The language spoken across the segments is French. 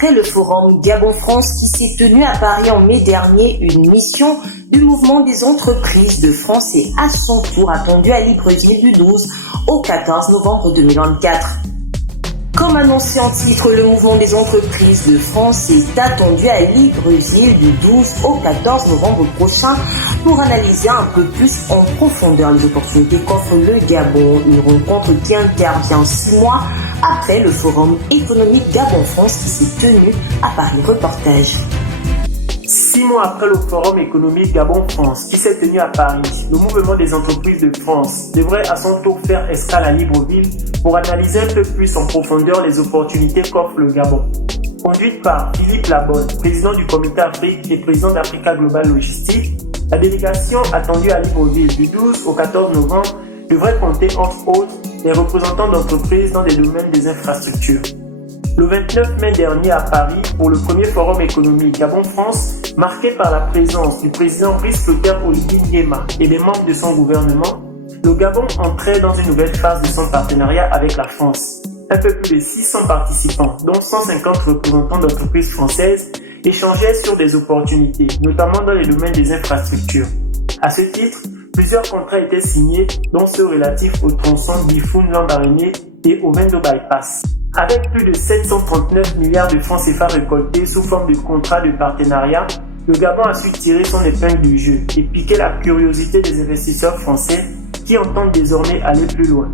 Après le forum Gabon-France qui s'est tenu à Paris en mai dernier, une mission du mouvement des entreprises de France est à son tour attendue à Libreville du 12 au 14 novembre 2024. Comme annoncé en titre, le mouvement des entreprises de France est attendu à Libreville du 12 au 14 novembre prochain pour analyser un peu plus en profondeur les opportunités qu'offre le Gabon. Une rencontre qui intervient 6 mois après le forum économique Gabon-France qui s'est tenu à Paris. Reportage. 6 mois après le forum économique Gabon-France qui s'est tenu à Paris, le mouvement des entreprises de France devrait à son tour faire escale à Libreville pour analyser un peu plus en profondeur les opportunités qu'offre le Gabon. Conduite par Philippe Labonne, président du Comité Afrique et président d'Africa Global Logistique, la délégation attendue à Libreville du 12 au 14 novembre devrait compter entre autres les représentants d'entreprises dans les domaines des infrastructures. Le 29 mai dernier à Paris, pour le premier forum économique Gabon-France, marqué par la présence du président Brice Clotaire Oligui Nguema et des membres de son gouvernement, le Gabon entrait dans une nouvelle phase de son partenariat avec la France. Un peu plus de 600 participants, dont 150 représentants d'entreprises françaises, échangeaient sur des opportunités, notamment dans les domaines des infrastructures. À ce titre, plusieurs contrats étaient signés, dont ceux relatifs au tronçon Bifoun-Lambaréné et au Vendo Bypass. Avec plus de 739 milliards de francs CFA récoltés sous forme de contrats de partenariat, le Gabon a su tirer son épingle du jeu et piquer la curiosité des investisseurs français qui entendent désormais aller plus loin.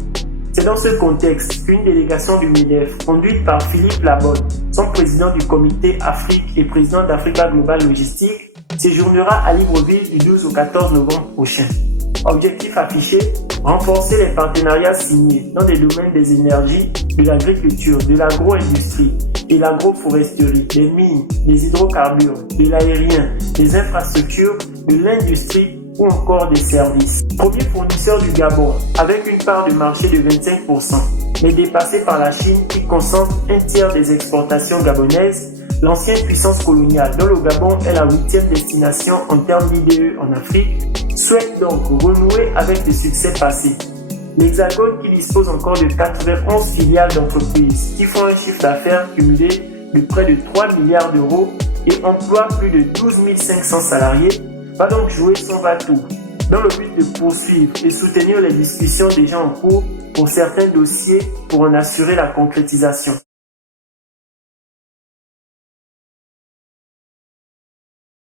C'est dans ce contexte qu'une délégation du MEDEF, conduite par Philippe Labonne, son président du Comité Afrique et président d'Africa Global Logistique, séjournera à Libreville du 12 au 14 novembre prochain. Objectif affiché, renforcer les partenariats signés dans des domaines des énergies, de l'agriculture, de l'agro-industrie et l'agroforesterie, des mines, des hydrocarbures, de l'aérien, des infrastructures, de l'industrie ou encore des services. Premier fournisseur du Gabon, avec une part de marché de 25%, mais dépassé par la Chine qui concentre un tiers des exportations gabonaises, l'ancienne puissance coloniale dont le Gabon est la 8e destination en termes d'IDE en Afrique, souhaite donc renouer avec les succès passés. L'Hexagone qui dispose encore de 91 filiales d'entreprises qui font un chiffre d'affaires cumulé de près de 3 milliards d'euros et emploient plus de 12 500 salariés, va donc jouer son va-tout dans le but de poursuivre et soutenir les discussions déjà en cours pour certains dossiers pour en assurer la concrétisation.